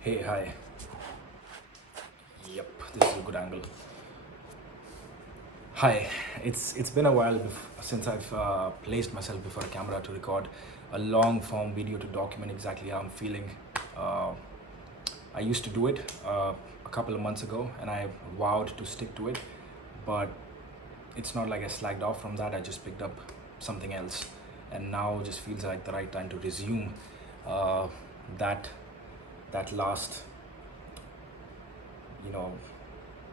Hey, hi. Yep, this is a good angle. Hi, it's been a while since I've placed myself before a camera to record a long form video to document exactly how I'm feeling. Uh, I used to do it a couple of months ago, and I vowed to stick to it. But it's not like I slacked off from that. I just picked up something else, and now just feels like the right time to resume uh, that that last you know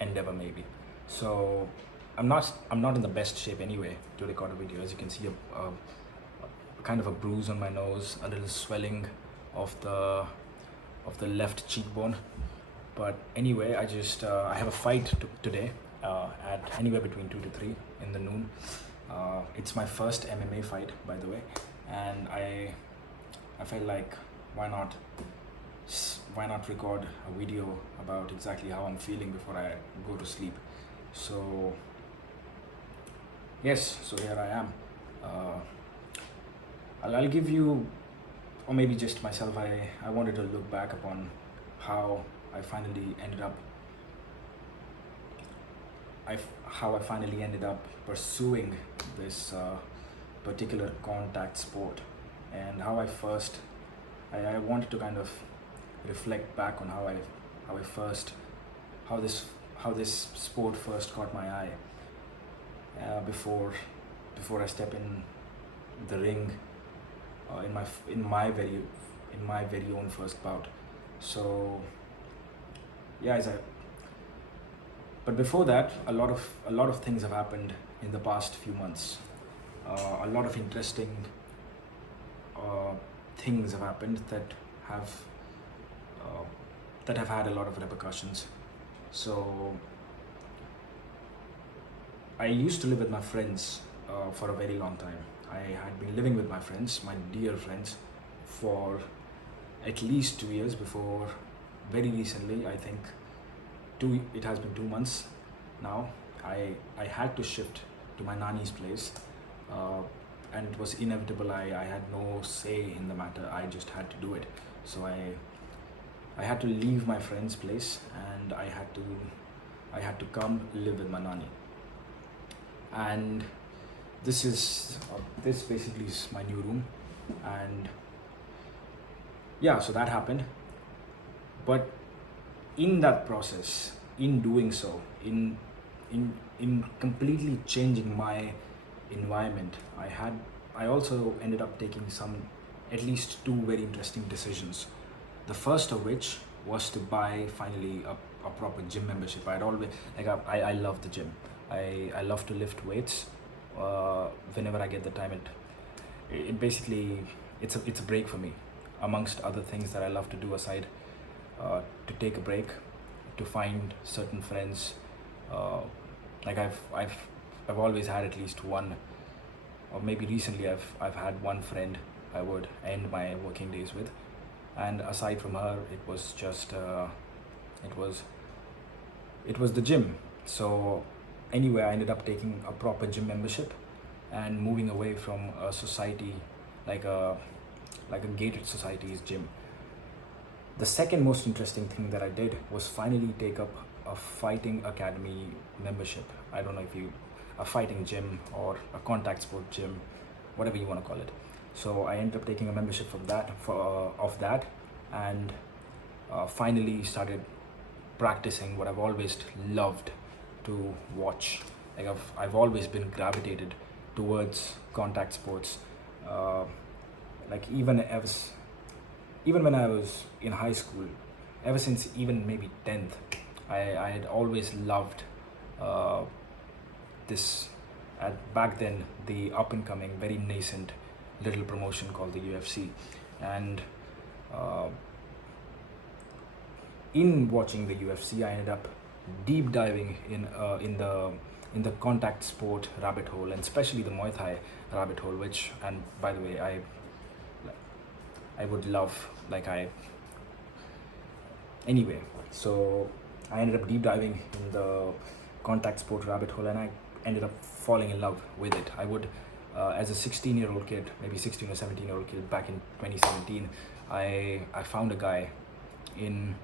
endeavor maybe. So I'm not in the best shape anyway to record a video. As you can see, a kind of a bruise on my nose, a little swelling of the left cheekbone. But anyway, I have a fight today at anywhere between 2 to 3 in the noon. It's my first MMA fight, by the way, and I felt like why not why not record a video about exactly how I'm feeling before I go to sleep. So yes, so here I am. uh, I'll give you, or maybe just myself, I wanted to look back upon how I finally ended up how I finally ended up pursuing this particular contact sport, and how I wanted to kind of reflect back on how I first how this sport first caught my eye before I step in the ring in my very own first bout. So yeah, but before that, a lot of things have happened in the past few months. A lot of interesting uh, things have happened have uh, that have had a lot of repercussions. So I used to live with my friends for a very long time. I had been living with my friends, my dear friends, for at least 2 years before very recently. I think it has been 2 months now. I had to shift to my nanny's place, uh, and it was inevitable. I had no say in the matter. I just had to do it. So I had to leave my friend's place, and I had to come live with my nanny. And this basically is my new room. And yeah, so that happened. But in that process, in doing so, in completely changing my environment, I also ended up taking at least two very interesting decisions. The first of which was to buy finally a proper gym membership. I'd always I love the gym. I love to lift weights whenever I get the time. It basically, it's a break for me, amongst other things that I love to do aside, to take a break, to find certain friends. Uh, like I've always had at least one, or maybe recently I've had one friend I would end my working days with, and aside from her, it was it was the gym. So anyway, I ended up taking a proper gym membership and moving away from a society like a gated society's gym. The second most interesting thing that I did was finally take up a fighting academy membership. I don't know if you a fighting gym or a contact sport gym, whatever you want to call it. So I ended up taking a membership of that, and finally started practicing what I've always loved to watch. Like I've always been gravitated towards contact sports. Uh, like even when I was in high school, ever since even maybe 10th, I had always loved uh, this. Back then, the up and coming, very nascent little promotion called the UFC, and uh, in watching the UFC, I ended up deep diving in the contact sport rabbit hole, and especially the Muay Thai rabbit hole. Which, and by the way, I would love, like I anyway. So I ended up deep diving in the contact sport rabbit hole, and I ended up falling in love with it. As a 16-year-old kid, maybe 16 or 17-year-old kid back in 2017, I found a guy in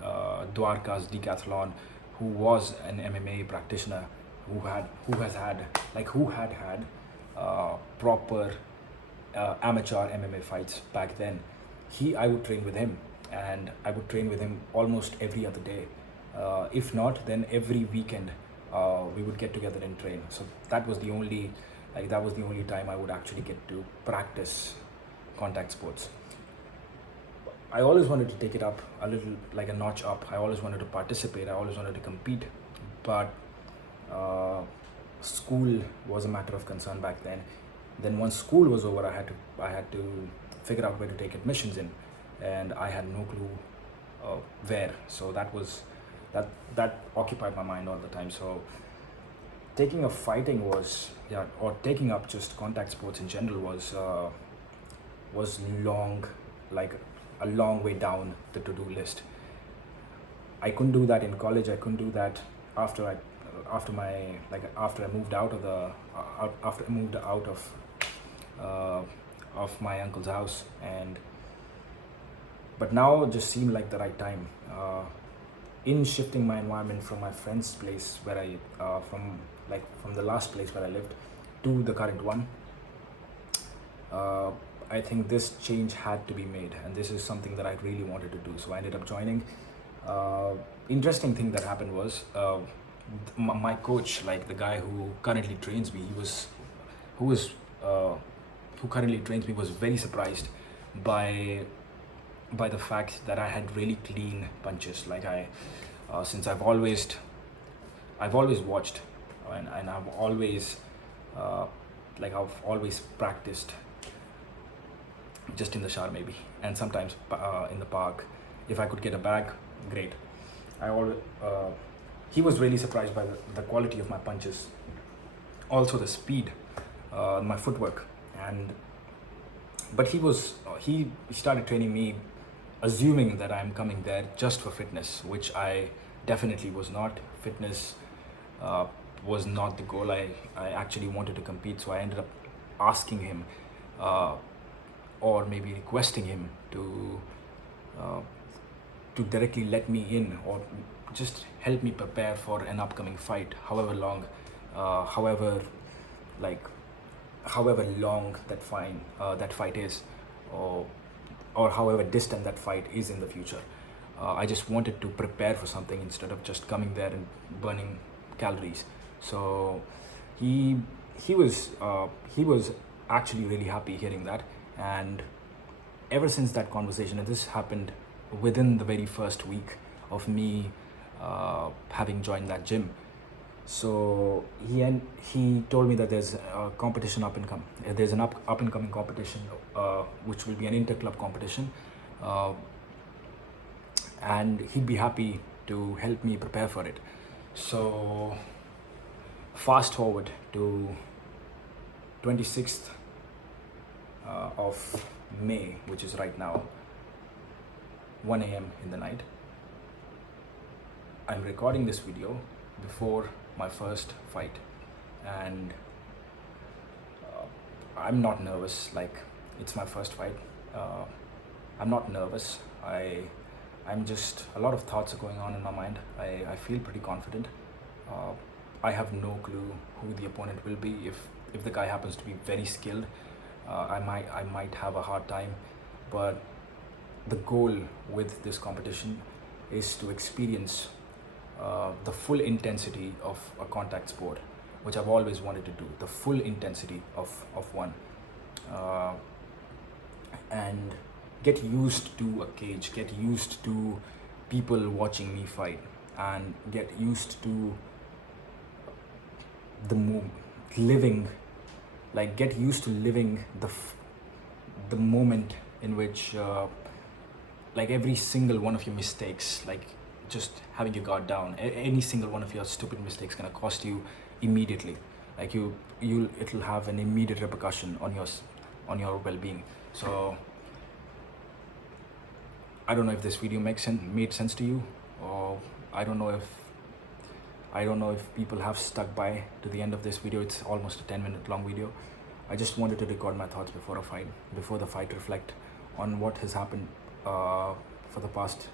Dwarka's decathlon who was an MMA practitioner who had had proper amateur MMA fights back then. I would train with him, and I would train with him almost every other day. If not, then every weekend we would get together and train. So that was the only time I would actually get to practice contact sports. I always wanted to take it up a little, like a notch up. I always wanted to participate. I always wanted to compete, but school was a matter of concern back then. Then once school was over, I had to figure out where to take admissions in, and I had no clue where. So that occupied my mind all the time. So taking up fighting or taking up just contact sports in general was long, like a long way down the to-do list. I couldn't do that in college. I couldn't do that after I moved out of my uncle's house, but now it just seemed like the right time. In shifting my environment from my friend's place from the last place where I lived to the current one, I think this change had to be made, and this is something that I really wanted to do. So I ended up joining. Interesting thing that happened was my coach, like the guy who currently trains me, who currently trains me, was very surprised by the fact that I had really clean punches. Like since I've always watched, and I've always practiced just in the shower maybe, and sometimes in the park. If I could get a bag, great. He was really surprised by the quality of my punches, also the speed, my footwork, but he started training me assuming that I'm coming there just for fitness, which I definitely was not. Fitness was not the goal. I actually wanted to compete, so I ended up asking him or maybe requesting him to directly let me in, or just help me prepare for an upcoming fight, however long that fight is, or however distant that fight is in the future. I just wanted to prepare for something instead of just coming there and burning calories. So he was actually really happy hearing that, and ever since that conversation, and this happened within the very first week of me having joined that gym. So he told me that there's a competition there's an up and coming competition, which will be an inter-club competition, and he'd be happy to help me prepare for it. So fast forward to 26th of May, which is right now, 1 a.m. in the night. I'm recording this video before my first fight, and I'm not nervous. Like, it's my first fight. I'm not nervous. I'm just, a lot of thoughts are going on in my mind. I feel pretty confident. I have no clue who the opponent will be. If the guy happens to be very skilled, I might have a hard time. But the goal with this competition is to experience the full intensity of a contact sport, which I've always wanted to do, the full intensity of one, and get used to a cage, get used to people watching me fight, and get used to get used to living the moment in which like every single one of your mistakes, like just having your guard down, any single one of your stupid mistakes gonna cost you immediately. Like it'll have an immediate repercussion on your well-being. So I don't know if this video made sense to you, or I don't know if people have stuck by to the end of this video. It's almost a 10-minute long video. I just wanted to record my thoughts before the fight, reflect on what has happened for the past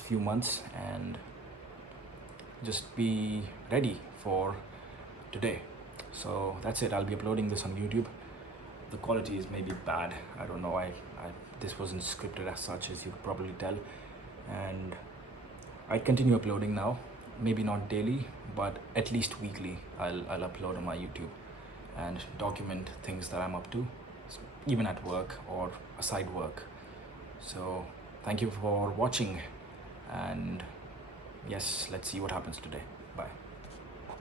few months, and just be ready for today. So that's it. I'll be uploading this on YouTube. The quality is maybe bad. I don't know. This wasn't scripted as such, as you could probably tell, and I continue uploading now. Maybe not daily, but at least weekly. I'll upload on my YouTube and document things that I'm up to, even at work or aside work. So thank you for watching, and yes, let's see what happens today.